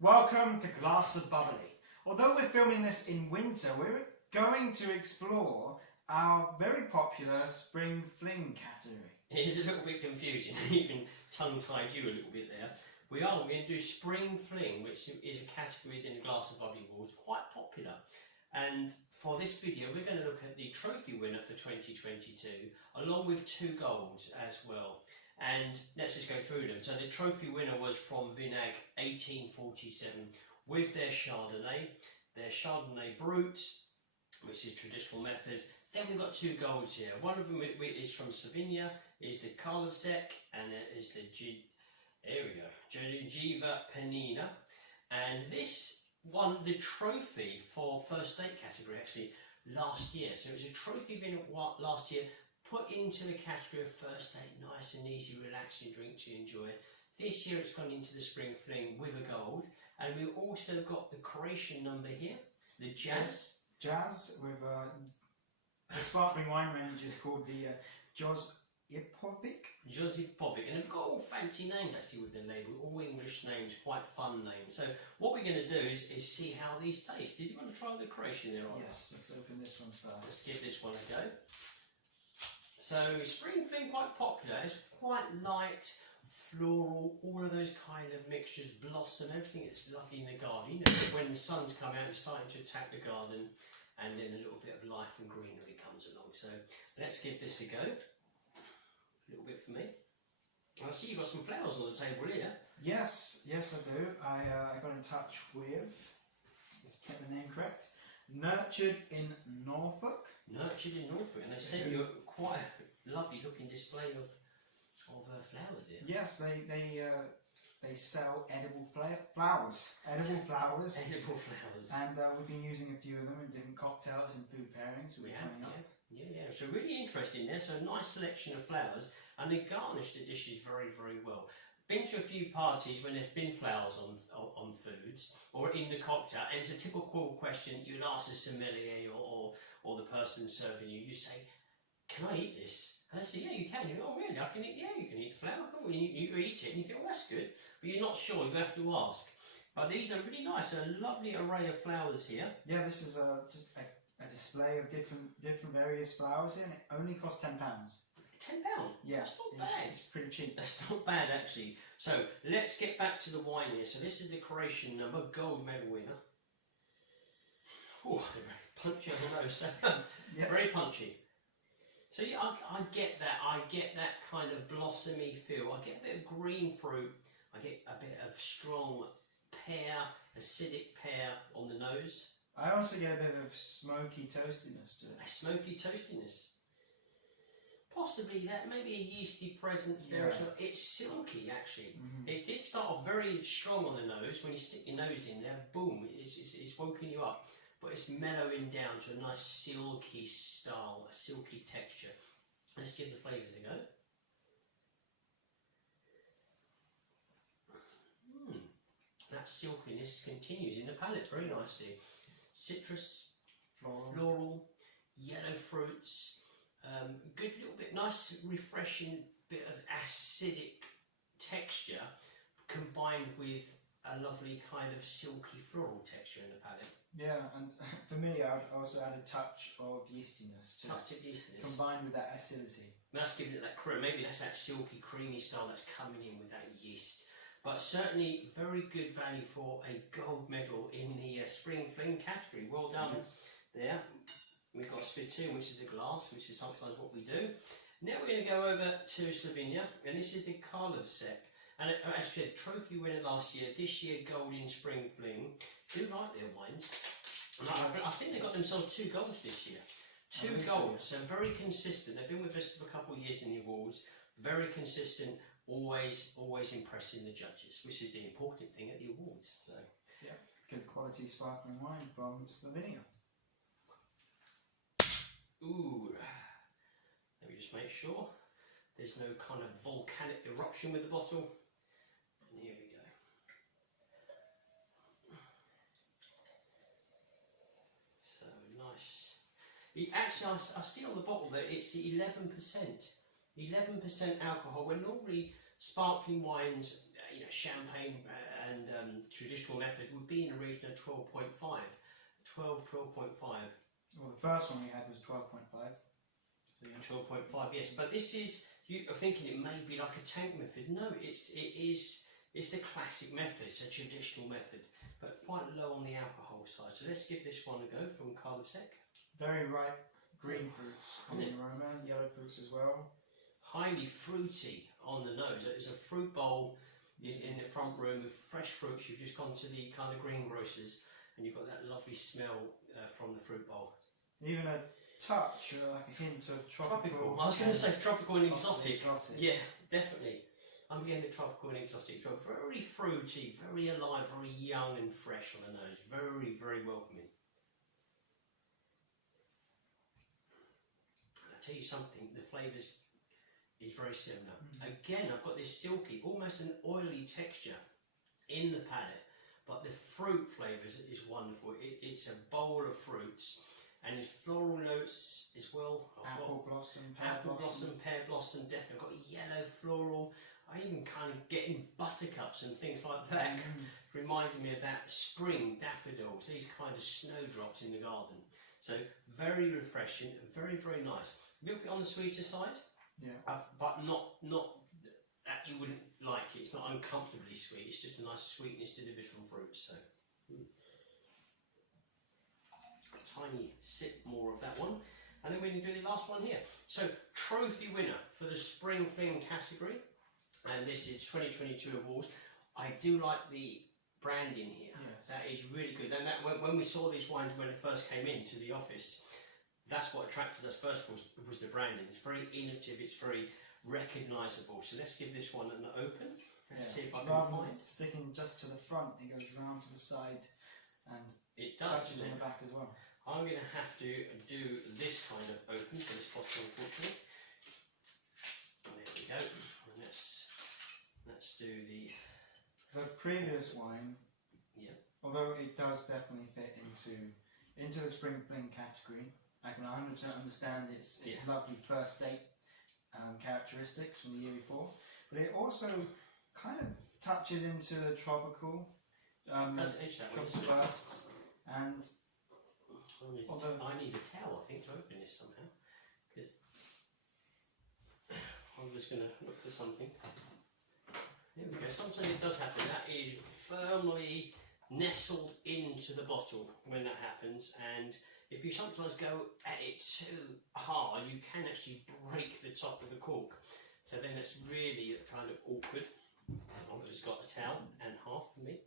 Welcome to Glass of Bubbly. Although we're filming this in winter, we're going to explore our very popular Spring Fling category. It is a little bit confusing, even tongue-tied you a little bit there. We're going to do Spring Fling, which is a category within the Glass of Bubbly Awards, quite popular. And for this video, we're going to look at the trophy winner for 2022, along with 2 golds as well. And let's just go through them. So the trophy winner was from Vinag 1847 with their Chardonnay Brut, which is traditional method. Then we've got 2 golds here. One of them is from Slovenia, is the Karlovcek, and it is the Josipovic. And this won the trophy for first date category actually last year. So it was a trophy winner last year, put into the category of first date, nice and easy, relaxing drink to enjoy. This year it's gone into the Spring Fling with a gold. And we've also got the Croatian number here, the Jazz. Jazz with the sparkling wine range is called the Josipovic. And they've got all fancy names actually with their label, all English names, quite fun names. So what we're going to do is see how these taste. Did you want to try the Croatian there on? Yes, let's open this one first. Let's give this one a go. So Spring Fling, quite popular. It's quite light, floral, all of those kind of mixtures, blossom, everything that's lovely in the garden. You know, when the sun's come out, it's starting to attack the garden, and then a little bit of life and greenery comes along. So let's give this a go. A little bit for me. I see you've got some flowers on the table here. Yes, I do. I got in touch with, just get the name correct, Nurtured in Norfolk. Nurtured in Norfolk, and they sent you quite a lovely looking display of flowers here. Yes, they sell edible flowers. Edible flowers. Edible flowers. And we've been using a few of them in different cocktails and food pairings. We have, yeah. So really interesting there. So a nice selection of flowers, and they garnish the dishes very, very well. Been to a few parties when there's been flowers on foods or in the cocktail, and it's a typical question you'd ask the sommelier or the person serving you. You say, "Can I eat this?" And I say, "Yeah, you can." You go, "Oh, really? I can eat." "Yeah, you can eat the flower." Oh, you eat it, and you think, "Oh, that's good," but you're not sure. You have to ask. But these are really nice. A lovely array of flowers here. Yeah, this is just a display of different various flowers here, and it only costs £10. £10? Yeah, that's not bad. It's pretty cheap. That's not bad actually. So let's get back to the wine here. So this is the Croatian number, gold medal winner. Oh, very punchy on the nose. Yep. Very punchy. So yeah, I get that. I get that kind of blossomy feel. I get a bit of green fruit. I get a bit of strong pear, acidic pear on the nose. I also get a bit of smoky toastiness to it. A smoky toastiness. Possibly that, maybe a yeasty presence there as well. It's silky actually. It did start off very strong on the nose. When you stick your nose in there, boom, it's woken you up. But it's mellowing down to a nice silky style, a silky texture. Let's give the flavours a go. That silkiness continues in the palate very nicely. Citrus, floral, yellow fruits. Good little bit, nice refreshing bit of acidic texture combined with a lovely kind of silky floral texture in the palate. Yeah, and for me, I'd also add a touch of yeastiness to it, combined with that acidity. That's giving it that cream. Maybe that's that silky, creamy style that's coming in with that yeast. But certainly very good value for a gold medal in the Spring Fling category. Well done there. We've got a spittoon, which is a glass, which is sometimes what we do. Now we're going to go over to Slovenia, and this is the Karlovcek. And as I said, trophy winner last year, this year gold in Spring Fling. Do like their wines. And I think they got themselves 2 golds this year. 2 golds, so very consistent. They've been with us for a couple of years in the awards. Very consistent, always impressing the judges, which is the important thing at the awards. So yeah, good quality sparkling wine from Slovenia. Ooh, let me just make sure there's no kind of volcanic eruption with the bottle. And here we go. So nice. Actually, I see on the bottle that it's 11%. 11% alcohol, when normally sparkling wines, champagne and traditional method would be in the region of 12.5. 12.5. Well, the first one we had was 12.5. So 12.5, yes. But this is, you are thinking it may be like a tank method. No, it's the classic method. It's a traditional method, but quite low on the alcohol side. So let's give this one a go from Karlovcek. very ripe green fruits on the aroma, yellow fruits as well. Highly fruity on the nose. It's a fruit bowl in the front room with fresh fruits. You've just gone to the kind of greengrocers and you've got that lovely smell from the fruit bowl. Even a touch, like a hint of tropical. I was going to say tropical and exotic. exotic. Yeah, definitely. I'm getting the tropical and exotic. So very fruity, very alive, very young and fresh on the nose. Very, very welcoming. I'll tell you something, the flavours is very similar. Again, I've got this silky, almost an oily texture in the palate, but the fruit flavours is wonderful. It's a bowl of fruits, and it's floral notes as well. Apple blossom, pear blossom, definitely. I've got yellow floral. I even kind of getting buttercups and things like that. Reminding me of that spring daffodils, these kind of snowdrops in the garden. So very refreshing, very, very nice. A little bit on the sweeter side. Yeah. But not that you wouldn't like it. It's not uncomfortably sweet. It's just a nice sweetness delivered from fruits. So, a tiny sip more of that one, and then we're going to do the last one here. So, trophy winner for the Spring Fling category, and this is 2022 awards. I do like the branding here. Yes. That is really good. And that when we saw these wines when it first came into the office, that's what attracted us first was the branding. It's very innovative, it's very recognisable. So let's give this one an open. Let's see if I can Rather find than sticking just to the front, it goes round to the side and it does, touches on the back as well. I'm going to have to do this kind of open for this bottle, unfortunately. There we go. And let's do the previous wine. Yeah. Although it does definitely fit into the Spring Fling category. I can 100% understand its lovely first date characteristics from the year before, but it also kind of touches into the tropical, tropical bursts, and I need a towel, I think, to open this somehow. Because I'm just going to look for something. There we go. Sometimes it does happen. That is firmly nestled into the bottle when that happens, and if you sometimes go at it too hard, you can actually break the top of the cork. So then it's really kind of awkward. I've just got a towel and half for me.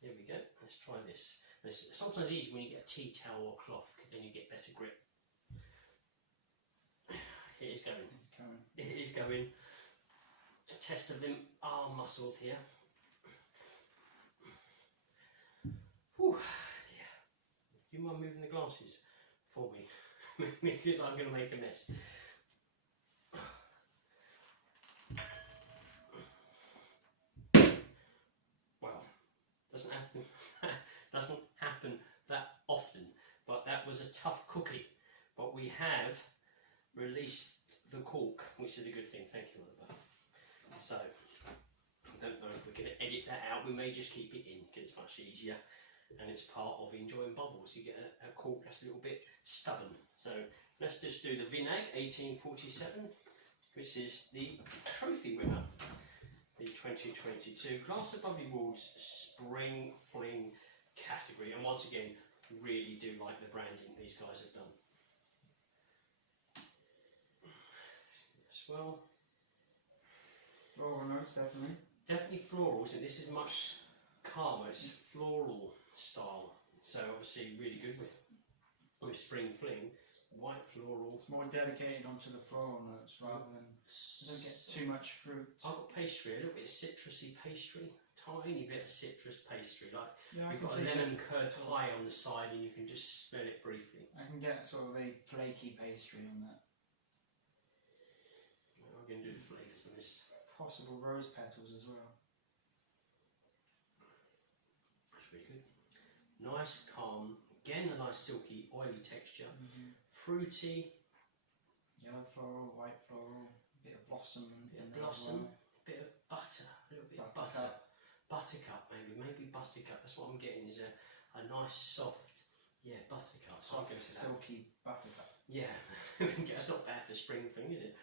There we go. Let's try this. It's sometimes easy when you get a tea towel or cloth, because then you get better grip. It is going. it's coming. It is going. A test of them arm muscles here. Whew. Do you mind moving the glasses for me? Because I'm going to make a mess. Well, doesn't happen that often, but that was a tough cookie. But we have released the cork, which is a good thing. Thank you, Oliver. So, I don't know if we're going to edit that out. We may just keep it in because it's much easier. And it's part of enjoying bubbles. You get a cork that's a little bit stubborn. So let's just do the Vinag 1847, which is the trophy winner, the 2022 Glass of Bubbly Awards Spring Fling category. And once again, really do like the branding these guys have done. As well. Floral notes, definitely. Definitely florals, and this is much calmer. It's floral style, so obviously really good with Spring Fling. White floral. It's more dedicated onto the floral notes rather than you don't get too much fruit. I've got pastry, a little bit of citrusy pastry, tiny bit of citrus pastry. Like you've got a lemon curd pie on the side, and you can just smell it briefly. I can get sort of a flaky pastry on that. I'm going to do the flavours on this. Possible rose petals as well. That's really good. Nice, calm, again a nice silky, oily texture, fruity, yellow floral, white floral, a bit of blossom, bit of blossom, a bit of butter, a little bit of butter. buttercup, maybe buttercup. That's what I'm getting, is a nice soft, buttercup. Soft, silky buttercup. Yeah, that's not bad for Spring Fling, is it?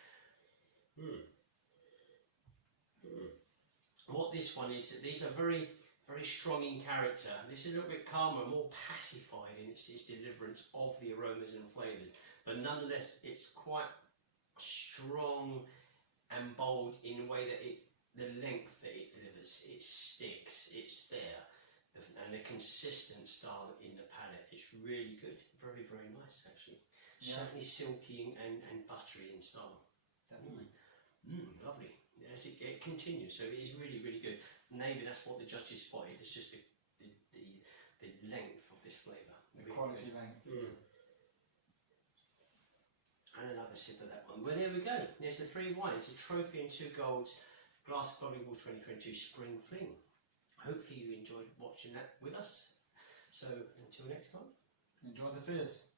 What this one is, these are very, very strong in character. This is a little bit calmer, more pacified in its deliverance of the aromas and flavours. But nonetheless, it's quite strong and bold in a way that the length that it delivers, it sticks, it's there. And the consistent style in the palate, it's really good. Very, very nice, actually. Yeah. Certainly silky and buttery in style. Definitely. Lovely. As it continues, so it is really, really good. Maybe that's what the judges spotted. It's just the length of this flavour. The really quality good. Length. And another sip of that one. Well, there we go. There's the 3 whites, a trophy and 2 golds. Glass of Bubbly Awards 2022 Spring Fling. Hopefully you enjoyed watching that with us. So until next time. Enjoy the fizz.